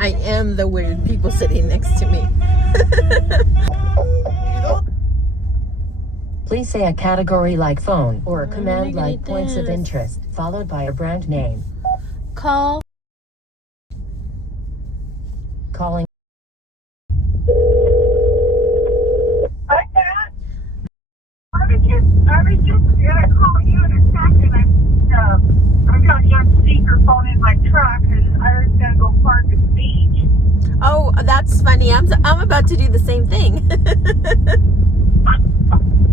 I am the weird people sitting next to me. Please say a category like phone or a command gonna like get points of this. interest, followed by a brand name. Call. Calling. Hi, Pat. I was just gonna call you in a second. I've got you on speakerphone in my truck, and I was gonna go park at the beach. Oh, that's funny. I'm about to do the same thing.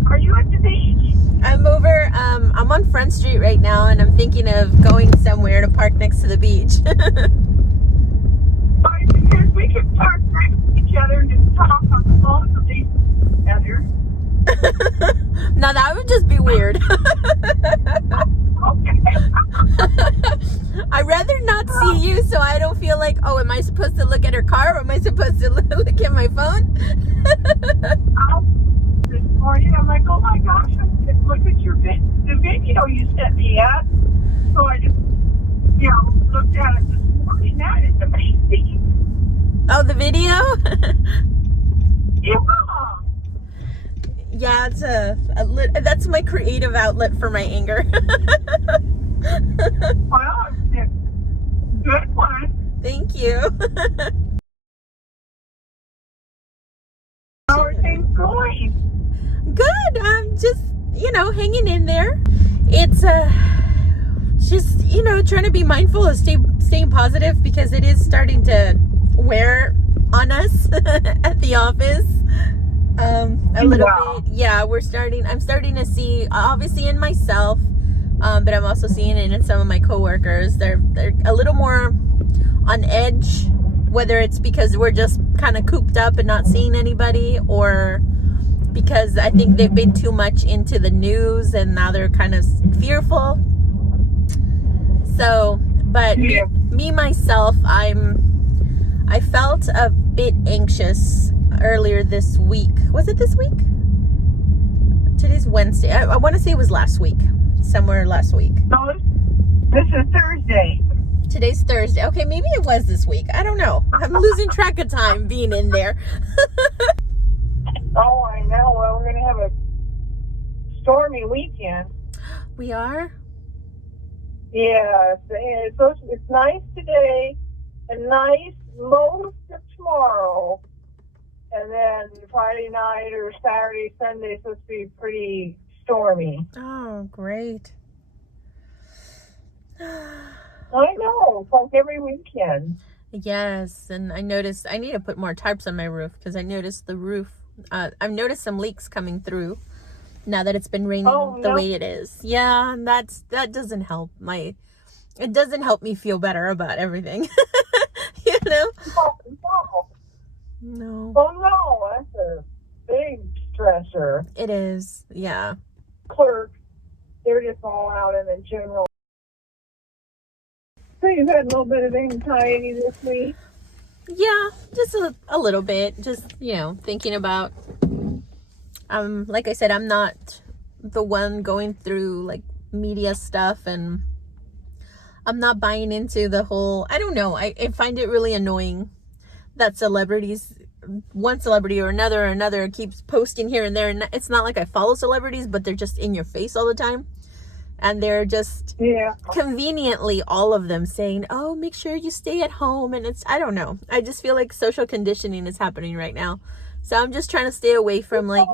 Are you at the beach? I'm over. I'm on Front Street right now, and I'm thinking of going somewhere to park next to the beach. Because we could park next to each other and just talk on the phone at least together. Now that would just be weird. Okay. I'd rather not see you, so I don't feel like, oh, am I supposed to look at her car, or am I supposed to look at my phone? This morning, I'm like, oh my gosh, look at the video you sent me at. So I just, looked at it this morning. That is amazing. Oh, the video? Yeah. Yeah, it's that's my creative outlet for my anger. Well, it's a good one. Thank you. How are things going? Good. I'm just, hanging in there. It's just, trying to be mindful of staying positive, because it is starting to wear on us at the office. A little bit. Yeah, I'm starting to see, obviously in myself, but I'm also seeing it in some of my coworkers. They're a little more on edge, whether it's because we're just kind of cooped up and not seeing anybody, or because I think they've been too much into the news and now they're kind of fearful. So, but me myself, I felt a bit anxious earlier this week. Was it this week? Today's Wednesday. I want to say it was last week. Somewhere last week. No, this is Thursday. Today's Thursday. Okay, maybe it was this week. I don't know. I'm losing track of time being in there. Oh, I know. Well, we're going to have a stormy weekend. We are? Yes. It's nice today and nice most of tomorrow. And then Friday night or Saturday, Sunday is supposed to be pretty stormy. Oh, great. I know. It's like every weekend. Yes, and I noticed I need to put more tarps on my roof, because I noticed the roof. I've noticed some leaks coming through now that it's been raining the way it is. Yeah, and that doesn't help it doesn't help me feel better about everything. No. No. Oh no, that's a big stressor. It is, yeah. Clerks, they're just all out in the general. So you've had a little bit of anxiety this week? Yeah, just a little bit. Just, thinking about, like I said, I'm not the one going through like media stuff, and I'm not buying into the whole, I don't know. I find it really annoying that one celebrity or another keeps posting here and there. And it's not like I follow celebrities, but they're just in your face all the time. And they're just conveniently, all of them saying, oh, make sure you stay at home. And I don't know. I just feel like social conditioning is happening right now. So I'm just trying to stay away from like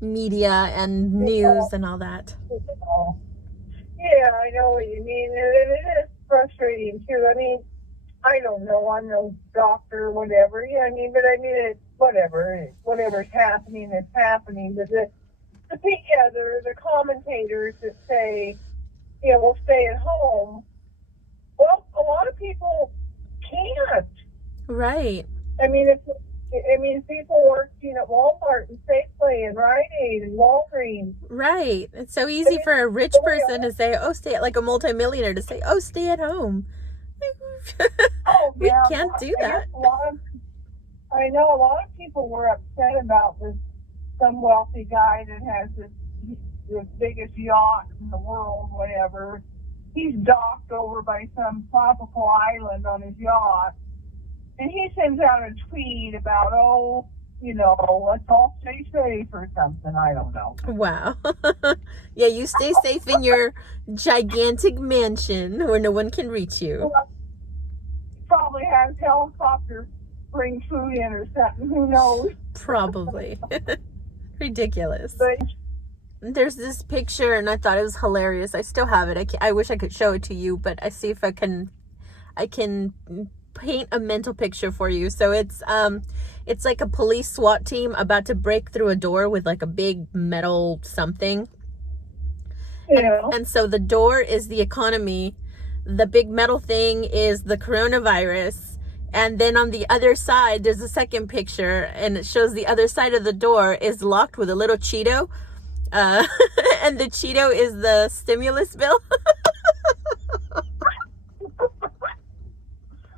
media and news and all that. Yeah, I know what you mean. It is frustrating too. I mean, I don't know. I'm no doctor or whatever. Yeah, I mean, it's whatever. Whatever's happening is happening. But the commentators that say, we'll stay at home. Well, a lot of people can't. Right. I mean, people working at Walmart and Safeway and Rite Aid and Walgreens. Right. It's so easy for a rich person to say, oh, like a multimillionaire to say, oh, stay at home. We can't do that. I know a lot of people were upset about some wealthy guy that has the biggest yacht in the world, whatever, he's docked over by some tropical island on his yacht, and he sends out a tweet about, oh, you know, let's all stay safe or something. I don't know. Wow. Yeah, you stay safe in your gigantic mansion where no one can reach you. Probably has helicopters bring food in or something. Who knows? Probably. Ridiculous. But There's this picture, and I thought it was hilarious. I still have it. I wish I could show it to you, but I see if I can paint a mental picture for you. So it's like a police SWAT team about to break through a door with like a big metal something. yeah, And so the door is the economy, the big metal thing is the coronavirus, and then on the other side there's a second picture, and it shows the other side of the door is locked with a little Cheeto, and the Cheeto is the stimulus bill.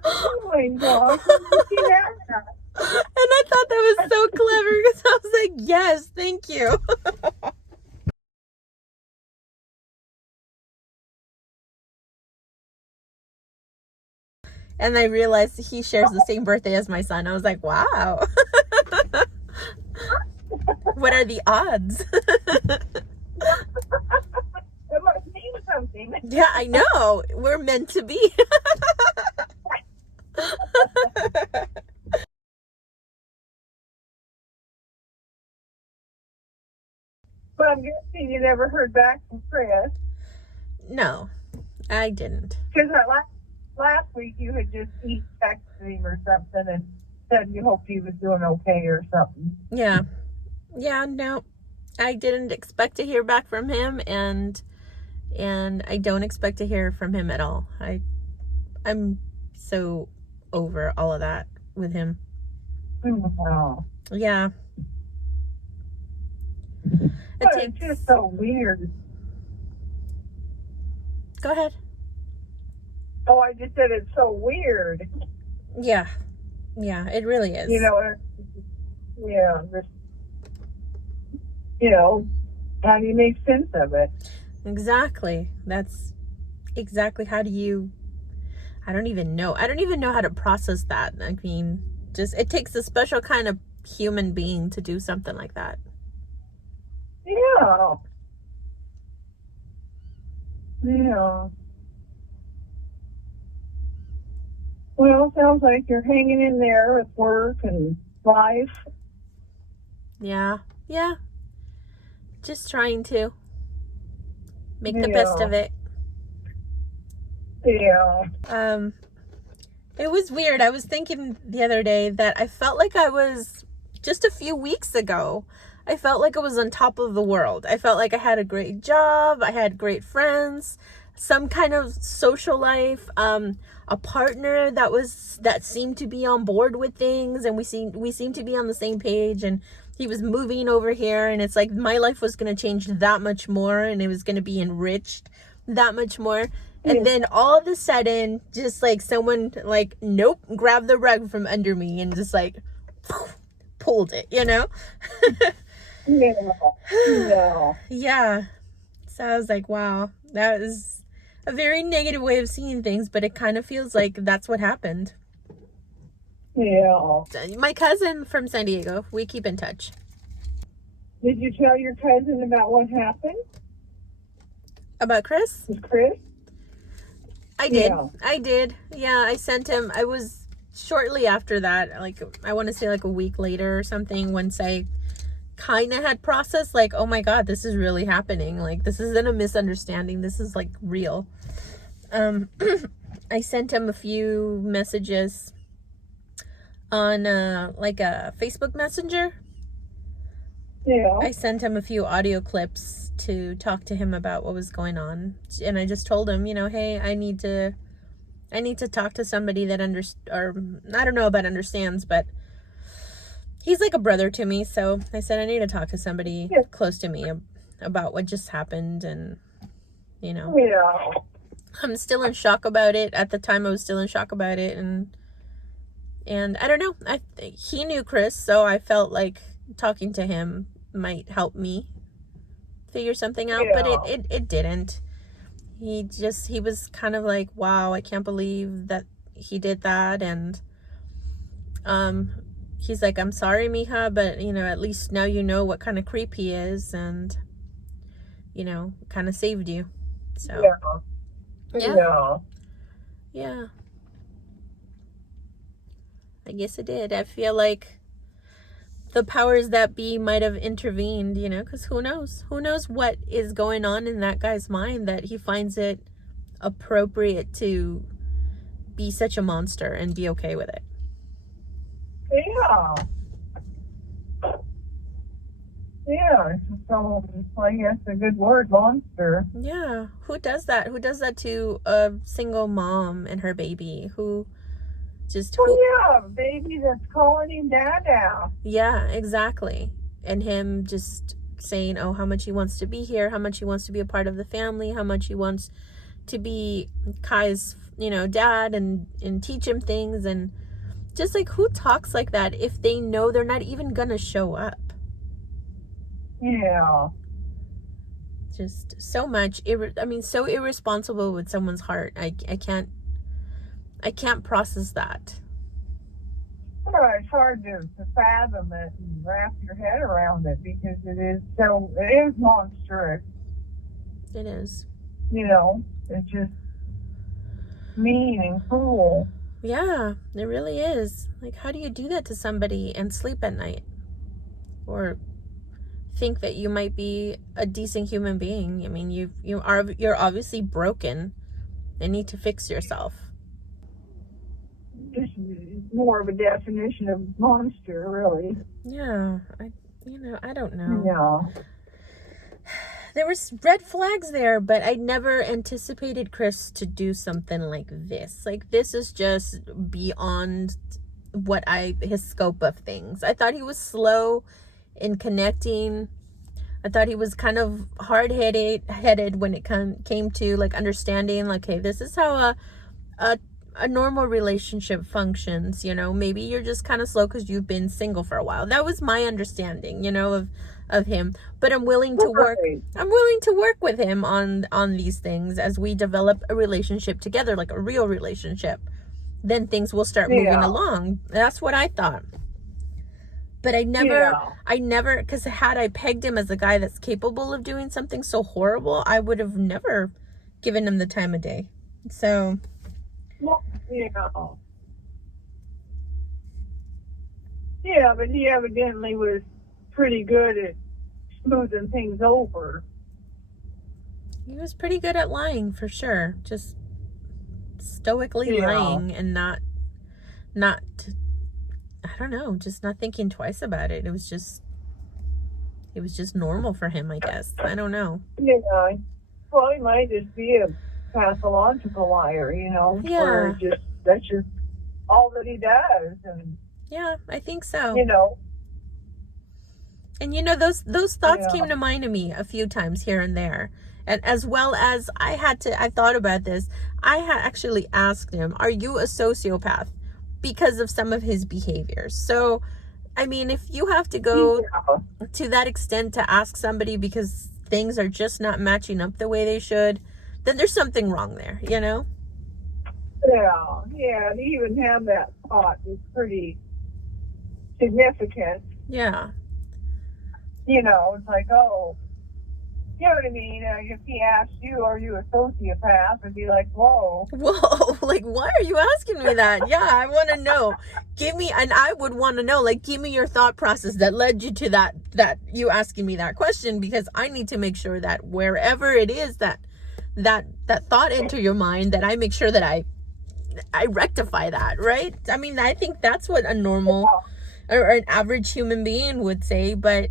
oh my gosh, you see that? And I thought that was so clever because I was like, yes, thank you. And I realized he shares the same birthday as my son. I was like, wow. What are the odds? It must mean something. Yeah, I know. We're meant to be. But I'm guessing you never heard back from Chris. No, I didn't. Because last week you had just texted him or something and said you hoped he was doing okay or something. Yeah. Yeah, no. I didn't expect to hear back from him, and I don't expect to hear from him at all. I'm so over all of that with him. Oh. Yeah. But it's just so weird. Go ahead. Oh, I just said it's so weird. Yeah. Yeah, it really is. You know, yeah, just, you know, how do you make sense of it? Exactly. That's exactly how do you, I don't even know how to process that. I mean, just, it takes a special kind of human being to do something like that. Yeah. Yeah. Well, sounds like you're hanging in there with work and life. Yeah. Yeah. Just trying to make the best of it. Yeah. It was weird. I was thinking the other day that I felt like I was, just a few weeks ago, I felt like I was on top of the world. I felt like I had a great job. I had great friends, some kind of social life, a partner that seemed to be on board with things, and we seemed to be on the same page, and he was moving over here, and it's like my life was going to change that much more, and it was going to be enriched that much more. And then all of a sudden, just like someone like, nope, grabbed the rug from under me and just like pulled it, you know? Yeah. Yeah. Yeah. So I was like, wow, that is a very negative way of seeing things, but it kind of feels like that's what happened. Yeah. My cousin from San Diego, we keep in touch. Did you tell your cousin about what happened About Chris? with Chris? I did. Yeah. I did. Yeah, I sent him. I was shortly after that, like I want to say like a week later or something, once I kind of had processed like, oh my God, this is really happening. Like, this isn't a misunderstanding. This is like real. I sent him a few messages on like a Facebook Messenger. Yeah. I sent him a few audio clips to talk to him about what was going on, and I just told him, you know, hey, I need to talk to somebody that or I don't know about understands, but he's like a brother to me. So I said I need to talk to somebody close to me about what just happened, and you know, Yeah. I'm still in shock about it. At the time, I was still in shock about it, and I don't know. He knew Chris, so I felt like talking to him might help me figure something out, but it didn't. he was kind of like, wow, I can't believe that he did that. And he's like, I'm sorry, mija, but at least now you know what kind of creep he is, and kind of saved you. So yeah, I guess it did. I feel like the powers that be might have intervened, because who knows what is going on in that guy's mind that he finds it appropriate to be such a monster and be okay with it. Yeah, so I guess a good word, monster. Yeah, who does that? Who does that to a single mom and her baby? Who just... baby that's calling him dada. Yeah, exactly. And him just saying, oh, how much he wants to be here, how much he wants to be a part of the family, how much he wants to be Kai's, dad and teach him things. And just like, who talks like that if they know they're not even gonna show up? Yeah. Just so much, so irresponsible with someone's heart. I can't process that. It's hard to fathom it and wrap your head around it, because it is monstrous. It is. It's just mean and cruel. Yeah, it really is. Like, how do you do that to somebody and sleep at night? Or think that you might be a decent human being? I mean, you're obviously broken and need to fix yourself. Just more of a definition of monster, really. Yeah, I don't know. Yeah. There was red flags there, but I never anticipated Chris to do something like this. Like, this is just beyond his scope of things. I thought he was slow in connecting. I thought he was kind of hard-headed when it came to like understanding, like, hey, this is how a normal relationship functions. Maybe you're just kind of slow because you've been single for a while. That was my understanding, of him. But I'm willing to work. I'm willing to work with him on these things as we develop a relationship together, like a real relationship. Then things will start moving along. That's what I thought. But I never, because had I pegged him as a guy that's capable of doing something so horrible, I would have never given him the time of day. So, yeah, but he evidently was pretty good at smoothing things over. He was pretty good at lying, for sure. Just stoically lying and not I don't know, just not thinking twice about it. It was just normal for him, I guess. I don't know. Yeah. Well, he might just be a pathological liar, Yeah. Or that's just all that he does. And yeah, I think so. And those thoughts came to mind to me a few times here and there. And as well as I thought about this. I had actually asked him, are you a sociopath? Because of some of his behaviors. So, I mean, if you have to go to that extent to ask somebody because things are just not matching up the way they should, then there's something wrong there, Yeah, to even have that thought is pretty significant. Yeah. It's like, oh, you know what I mean? If he asked you, are you a sociopath? I'd be like, whoa. Like, why are you asking me that? Yeah, I want to know. And I would want to know, like, give me your thought process that led you to that you asking me that question, because I need to make sure that wherever it is that thought entered your mind, that I make sure that I rectify that, right? I mean, I think that's what a normal or an average human being would say, but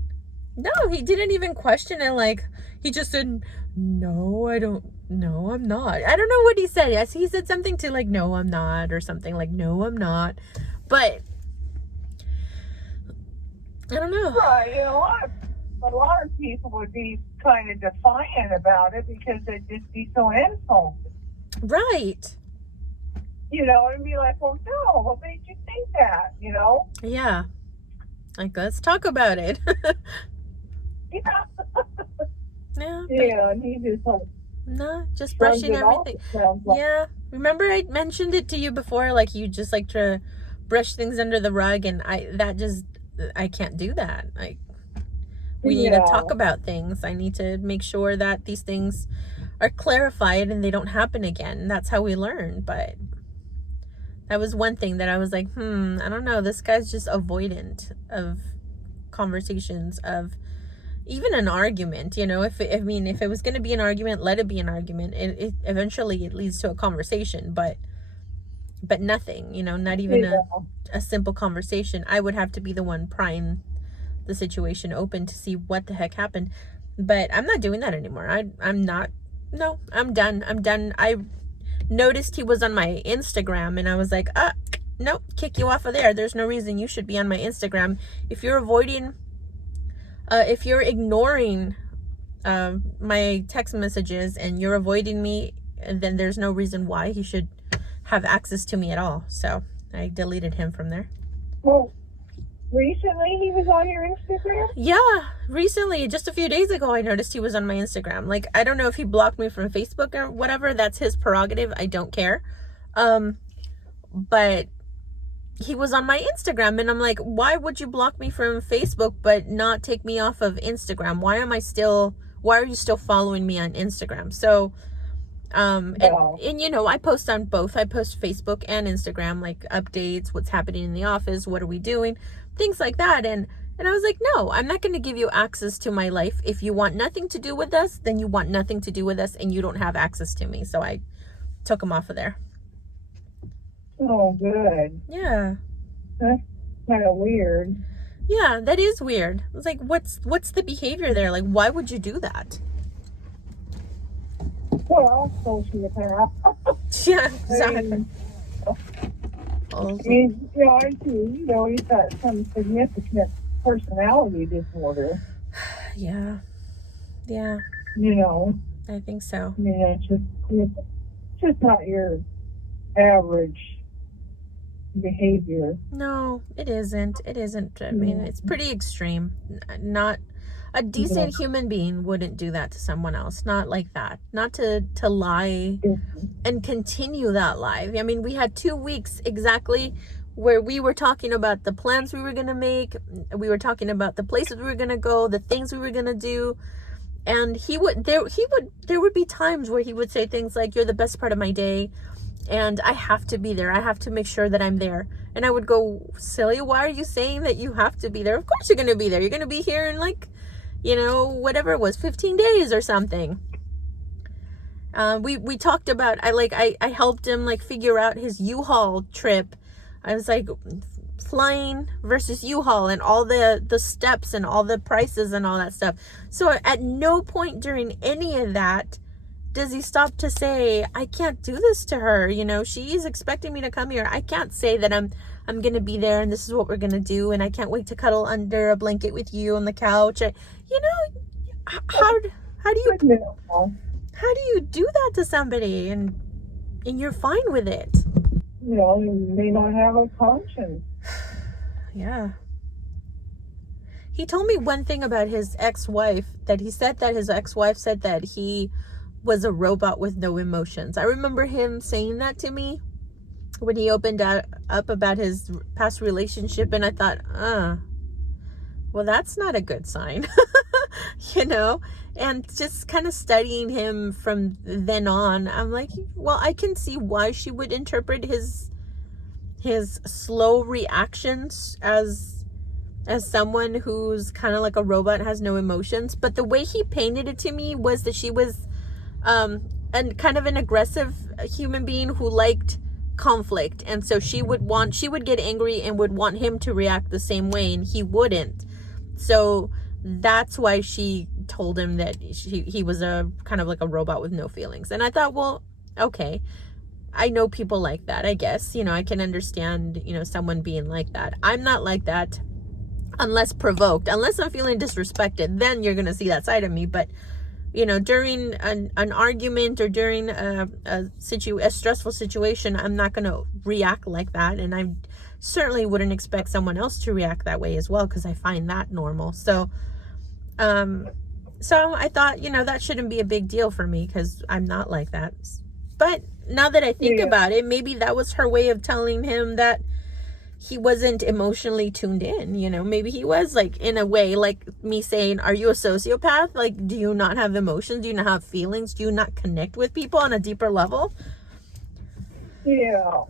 no, he didn't even question it. Like, he just said, no, I'm not. I don't know what he said. Yes, he said something to like, no, I'm not, or something like, no, I'm not. But I don't know. Right, a lot of people would be kind of defiant about it because they'd just be so insulted. Right. And be like, well, no, what made you think that, Yeah. Like, let's talk about it. Yeah. Yeah. Yeah, and he just like, No, just Shrugged brushing it off, everything. it sounds like. Yeah. Remember I mentioned it to you before, like you just like to brush things under the rug, and I can't do that. We need to talk Yeah. about things. I need to make sure that these things are clarified and they don't happen again. That's how we learn. But that was one thing that I was like, I don't know. This guy's just avoidant of conversations, of even an argument. If it was going to be an argument, let it be an argument. It eventually it leads to a conversation, but nothing. Not even a simple conversation. I would have to be the one prying the situation open to see what the heck happened. But I'm not doing that anymore. I'm not. No, I'm done. I noticed he was on my Instagram, and I was like, nope, kick you off of there. There's no reason you should be on my Instagram. If you're ignoring my text messages and you're avoiding me, then there's no reason why he should have access to me at all. So I deleted him from there. Well, recently he was on your Instagram? Yeah, recently, just a few days ago, I noticed he was on my Instagram. Like, I don't know if he blocked me from Facebook or whatever. That's his prerogative. I don't care. But he was on my Instagram, and I'm like, why would you block me from Facebook but not take me off of Instagram? Why are you still following me on Instagram? So, and I post on both. I post Facebook and Instagram, like updates, what's happening in the office, what are we doing, things like that. And I was like, no, I'm not going to give you access to my life. If you want nothing to do with us, then you want nothing to do with us, and you don't have access to me. So I took him off of there. Oh, good. Yeah. That's kind of weird. Yeah, that is weird. It's like, what's the behavior there? Like, why would you do that? Well, sociopath. Yeah, exactly. I see. He's got some significant personality disorder. Yeah. I think so. It's just not your average behavior. No, it isn't. I mean, it's pretty extreme. Not a decent human being wouldn't do that to someone else. Not like that. Not to lie and continue that lie. I mean, we had 2 weeks exactly where we were talking about the plans we were going to make. We were talking about the places we were going to go, the things we were going to do. And there would be times where he would say things like, you're the best part of my day, and I have to be there. I have to make sure that I'm there. And I would go, silly, why are you saying that you have to be there? Of course you're going to be there. You're going to be here in whatever it was, 15 days or something. We talked about, I helped him figure out his U-Haul trip. I was like, flying versus U-Haul and all the steps and all the prices and all that stuff. So at no point during any of that does he stop to say, I can't do this to her. She's expecting me to come here. I can't say that I'm going to be there and this is what we're going to do. And I can't wait to cuddle under a blanket with you on the couch. How do you do that to somebody and you're fine with it? You may not have a conscience. Yeah. He told me one thing about his ex-wife, that he said that his ex-wife said that he was a robot with no emotions. I remember him saying that to me when he opened up about his past relationship, and I thought, well, that's not a good sign. And just kind of studying him from then on, I'm like, well, I can see why she would interpret his slow reactions as someone who's kind of like a robot, has no emotions. But the way he painted it to me was that she was and kind of an aggressive human being who liked conflict, and so she would get angry and would want him to react the same way, and he wouldn't. So that's why she told him that he was a kind of like a robot with no feelings. And I thought, well, okay, I know people like that, I guess. I can understand, someone being like that. I'm not like that unless provoked. Unless I'm feeling disrespected, then you're going to see that side of me. But, during an argument or during a stressful situation, I'm not going to react like that. And I certainly wouldn't expect someone else to react that way as well, because I find that normal. So, So I thought, that shouldn't be a big deal for me because I'm not like that. But now that I think about it, maybe that was her way of telling him that he wasn't emotionally tuned in. Maybe he was, like, in a way, like me saying, are you a sociopath? Like, do you not have emotions? Do you not have feelings? Do you not connect with people on a deeper level? Yeah.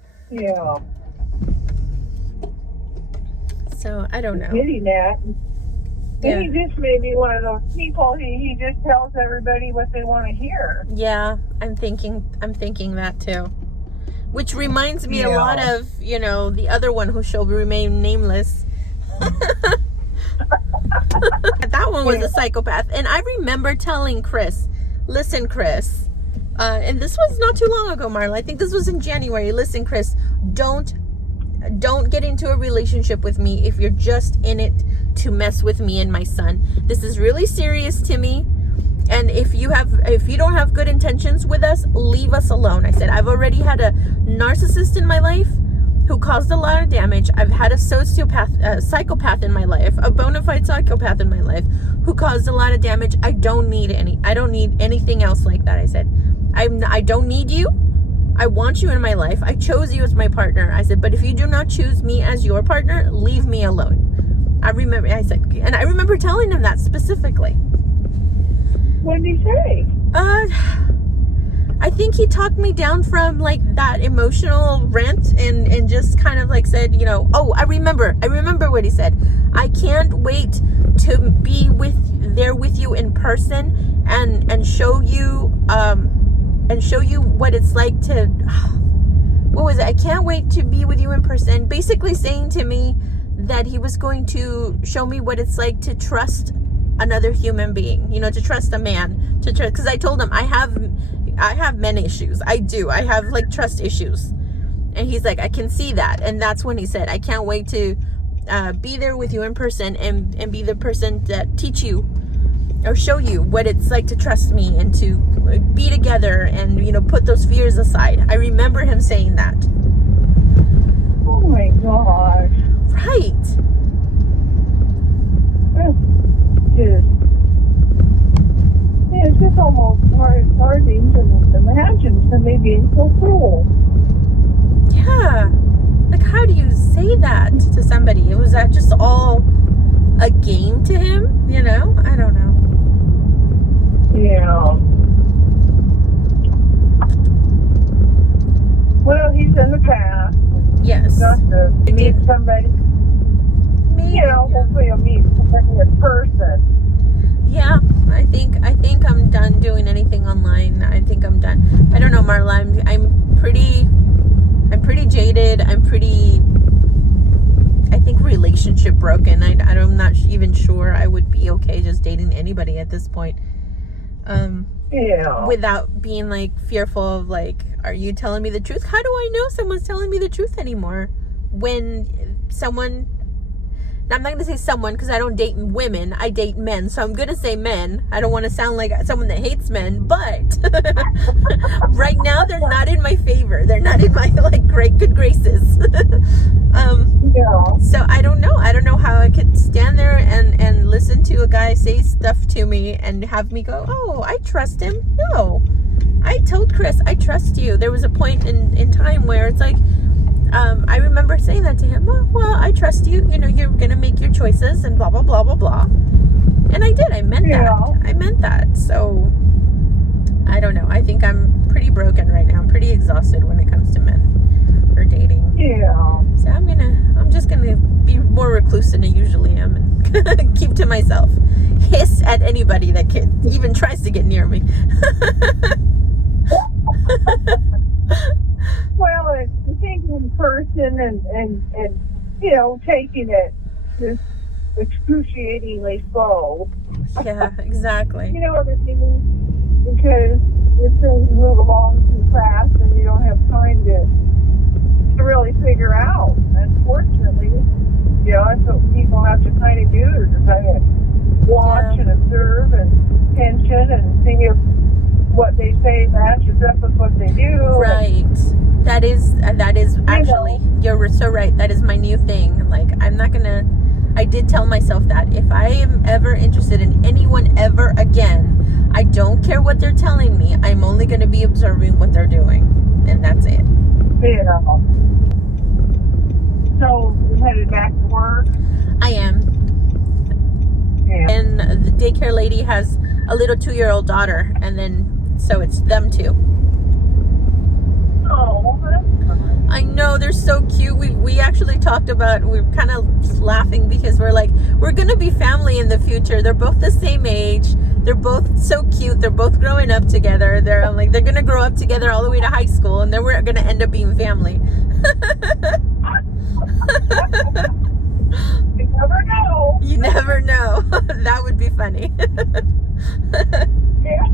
So I don't know. Getting that. Yeah. And he just may be one of those people, he just tells everybody what they want to hear. Yeah, I'm thinking that too. Which reminds me a lot of, the other one who shall remain nameless. That one was a psychopath. And I remember telling Chris, listen, Chris, and this was not too long ago, Marla. I think this was in January. Listen, Chris, don't get into a relationship with me if you're just in it to mess with me and my son. This is really serious to me. And if you don't have good intentions with us, leave us alone. I said, I've already had a narcissist in my life who caused a lot of damage. I've had a psychopath in my life, a bona fide psychopath in my life who caused a lot of damage. I don't need anything else like that. I said, I don't need you. I want you in my life. I chose you as my partner. I said, but if you do not choose me as your partner, leave me alone. I remember telling him that specifically. What did he say? I think he talked me down from, like, that emotional rant and just kind of, like, said, I remember what he said. I can't wait to be there with you in person and show you what it's like to, what was it? I can't wait to be with you in person. Basically saying to me that he was going to show me what it's like to trust another human being, to trust a man, because I told him I have men issues. I do. I have, like, trust issues. And he's like, I can see that. And that's when he said, I can't wait to be there with you in person and be the person that teach you or show you what it's like to trust me and to be together and, put those fears aside. I remember him saying that. Oh my gosh. Right. It's just almost hard to even imagine somebody being so cruel. Yeah. Like, how do you say that to somebody? Was that just all a game to him? I don't know. Yeah. Well, he's in the past. Yes. Not to meet somebody. Maybe. Hopefully he'll meet somebody in person. Yeah, I think I'm done doing anything online. I think I'm done. I don't know, Marla. I'm pretty jaded. I think relationship broken. I'm not even sure I would be okay just dating anybody at this point. Without being, like, fearful of, like, are you telling me the truth? How do I know someone's telling me the truth anymore? When someone, I'm not going to say someone because I don't date women. I date men. So I'm going to say men. I don't want to sound like someone that hates men, but right now they're not in my favor. They're not in my, like, good graces. So I don't know. I don't know how I could stand there and listen to a guy say stuff to me and have me go, oh, I trust him. No, I told Chris, I trust you. There was a point in time where it's like, I remember saying that to him. Oh, well, I trust you. You're going to make your choices and blah, blah, blah, blah, blah. And I did. I meant that. I meant that. So I don't know. I think I'm pretty broken right now. I'm pretty exhausted when it comes to men or dating. Yeah. So I'm just going to be more recluse than I usually am and keep to myself. Hiss at anybody that even tries to get near me. Well, it's taking in person and taking it just excruciatingly slow. Yeah, exactly. You know what I mean? Because this things move along too fast and you don't have time to really figure out. Unfortunately, that's what people have to kind of do, is kind of watch and observe and attention and see if what they say matches up with what they do. Right. That is actually, you're so right. That is my new thing. Like, I'm not gonna I did tell myself that if I am ever interested in anyone ever again, I don't care what they're telling me. I'm only going to be observing what they're doing. And that's it. Yeah. So, you headed back to work? I am. Yeah. And the daycare lady has a little 2-year-old daughter. And then, so it's them two. Oh, that's nice. I know, they're so cute. We actually talked about, we were kind of laughing because we're like, we're going to be family in the future. They're both the same age. They're both so cute. They're both growing up together. They're like, they're going to grow up together all the way to high school, and then we're going to end up being family. You never know. You never know. That would be funny. Yeah.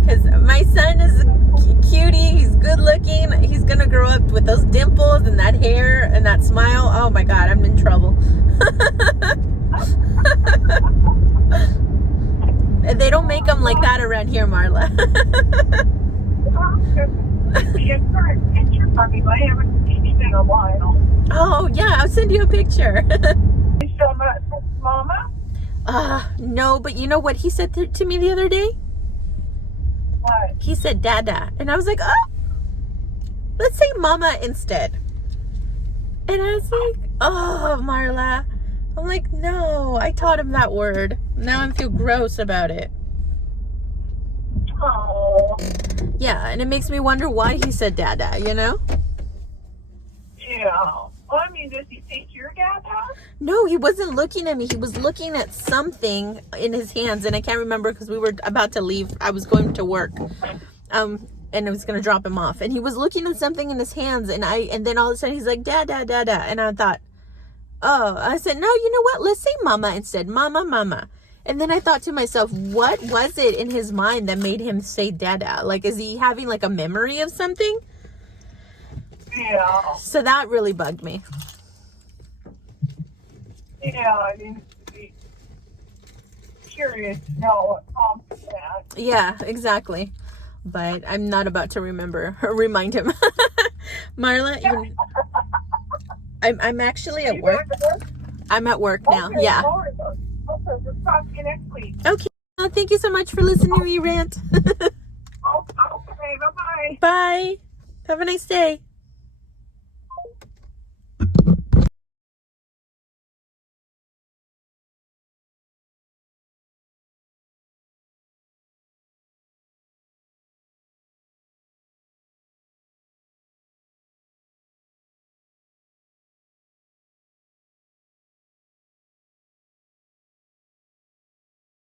Because my son is a cutie. He's good looking. He's going to grow up with those dimples and that hair and that smile. Oh my God, I'm in trouble. And they don't make them like that around here, Marla. Be a current picture for me, but I haven't seen it in a while. Oh, yeah, I'll send you a picture. You still not Mama? No, but you know what he said to me the other day? What? He said Dada. And I was like, oh, let's say Mama instead. And I was like, oh, Marla. I'm like, no, I taught him that word. Now I feel gross about it. Oh. Yeah, and it makes me wonder why he said Dada, you know? Yeah. Well, I mean, does he think your dad does? No, he wasn't looking at me. He was looking at something in his hands, and I can't remember because we were about to leave. I was going to work, and I was gonna drop him off. And he was looking at something in his hands, and then all of a sudden he's like, Dada, Dada, and I thought, oh, I said, no, you know what? Let's say Mama instead. Mama, Mama. And then I thought to myself, what was it in his mind that made him say Dada? Like, is he having like a memory of something? Yeah. So that really bugged me. Yeah, I mean, be curious to know what prompted that. Yeah, exactly. But I'm not about to remind him. Marla, I'm actually at work. I'm at work now. Okay, Yeah. all right. Okay, we'll talk to you next week. Okay. Well, thank you so much for listening to me rant. Okay, bye-bye. Bye. Have a nice day.